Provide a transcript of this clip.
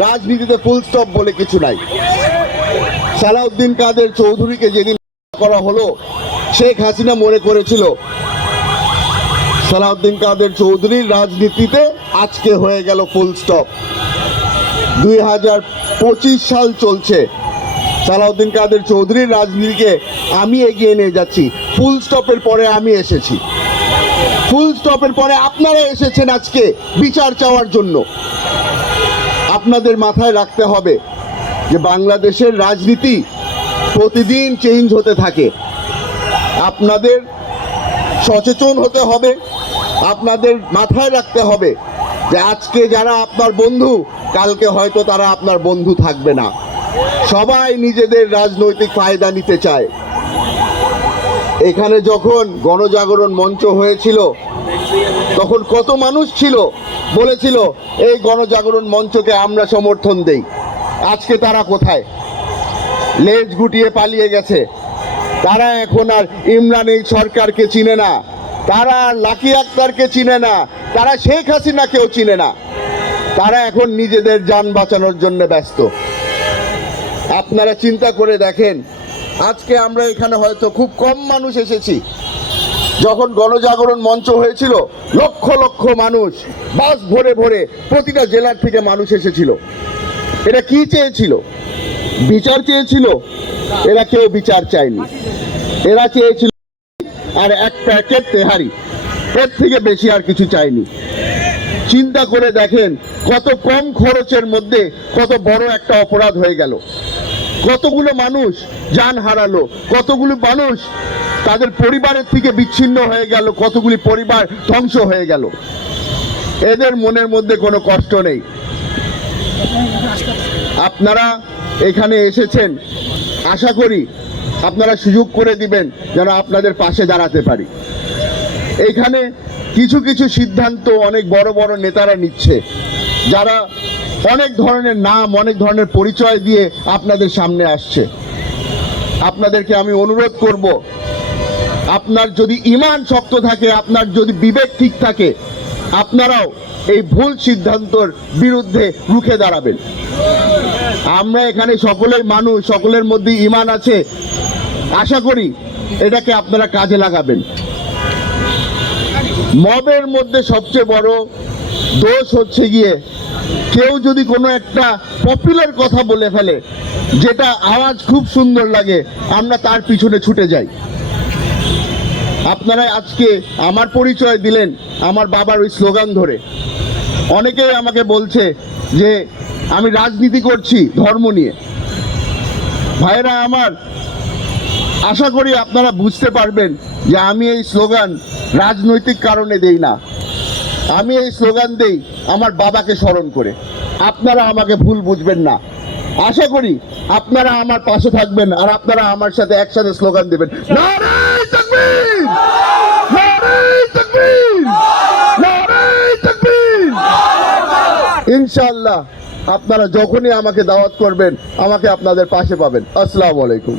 রাজনীতিতে full stop বলে কিছু নাই। সালাউদ্দিন কাদের চৌধুরীকে যেদিন করা হলো, শেখ হাসিনা মনে করেছিল সালাউদ্দিন কাদের চৌধুরীর রাজনীতিতে আজকে হয়ে গেল ফুল স্টপ। 2025 সাল চলছে, সালাউদ্দিন কাদের চৌধুরীর রাজনীতিকে আমি এগিয়ে নিয়ে যাচ্ছি। ফুল স্টপের পরে আমি এসেছি, ফুল স্টপের পরে আপনারা এসেছেন আজকে বিচার চাওয়ার জন্য। আপনাদের মাথায় রাখতে হবে যে বাংলাদেশের রাজনীতি প্রতিদিন চেঞ্জ হতে থাকে। আপনাদের সচেতন হতে হবে, আপনাদের মাথায় রাখতে হবে যে আজকে যারা আপনার বন্ধু, কালকে হয়তো তারা আপনার বন্ধু থাকবে না। সবাই নিজেদের রাজনৈতিক ফায়দা নিতে চায়। এখানে যখন গণজাগরণ মঞ্চ হয়েছিল তখন কত মানুষ ছিল বলেছিল এই গণজাগরণ মঞ্চকে আমরা সমর্থন দেই। আজকে তারা কোথায়? লেজ গুটিয়ে পালিয়ে গেছে। তারা এখন আর ইমরান এই সরকারকে চিনে না, তারা লাকি আক্তারকে চিনে না, তারা শেখ হাসিনাকেও চিনে না। তারা এখন নিজেদের যান বাঁচানোর জন্য ব্যস্ত। আপনারা চিন্তা করে দেখেন, আজকে আমরা এখানে হয়তো খুব কম মানুষ এসেছি। যখন গণজাগরণ মঞ্চ হয়েছিল লক্ষ লক্ষ মানুষ, বাস ভরে ভরে প্রতিটা জেলার থেকে মানুষ এসেছিল। এরা কি চেয়েছিল? বিচার চেয়েছিল? এরা কেউ বিচার চায়নি। এরা চেয়েছিল আর এক প্যাকেট তেহারি, এর থেকে বেশি আর কিছু চায়নি। চিন্তা করে দেখেন কত কম খরচের মধ্যে কত বড় একটা অপরাধ হয়ে গেল। কতগুলো মানুষ জান হারালো, কতগুলো মানুষ তাদের পরিবারের থেকে বিচ্ছিন্ন হয়ে গেল, কতগুলি পরিবার ধ্বংস হয়ে গেল। এদের মনের মধ্যে কোনো কষ্ট নেই। আপনারা এখানে এসেছেন, আশা করি আপনারা সুযোগ করে দিবেন যেন আপনাদের পাশে দাঁড়াতে পারি। এখানে কিছু কিছু সিদ্ধান্ত অনেক বড় বড় নেতারা নিচ্ছে, যারা অনেক ধরনের নাম, অনেক ধরনের পরিচয় দিয়ে আপনাদের সামনে আসছে। আপনাদেরকে আমি অনুরোধ করব, আপনার যদি ঈমান শক্ত থাকে, আপনার যদি বিবেক ঠিক থাকে, আপনারাও এই ভুল সিদ্ধান্তর বিরুদ্ধে রুখে দাঁড়াবেন। আমরা এখানে সকলের মানুষ, সকলের মধ্যে ঈমান আছে। আশা করি এটাকে আপনারা কাজে লাগাবেন। মবের মধ্যে সবচেয়ে বড় দোষ হচ্ছে গিয়ে কেউ যদি কোনো একটা পপুলার কথা বলে ফেলে, যেটা আওয়াজ খুব সুন্দর লাগে, আমরা তার পিছনে ছুটে যাই। আপনারা আজকে আমার পরিচয় দিলেন আমার বাবার ওই স্লোগান ধরে। অনেকেই আমাকে বলছে যে আমি রাজনীতি করছি ধর্ম নিয়ে। ভাইরা আমার, আশা করি আপনারা বুঝতে পারবেন যে আমি এই স্লোগান রাজনৈতিক কারণে দেই না। আমি এই স্লোগান দেই আমার বাবাকে স্মরণ করে। আপনারা আমাকে ভুল বুঝবেন না। আশা করি আপনারা আমার পাশে থাকবেন আর আপনারা আমার সাথে একসাথে স্লোগান দেবেন, নারায়ে তাকবীর, নারায়ে তাকবীর, নারায়ে তাকবীর। ইনশাআল্লাহ আপনারা যখনই আমাকে দাওয়াত করবেন, আমাকে আপনাদের পাশে পাবেন। আসসালামু আলাইকুম।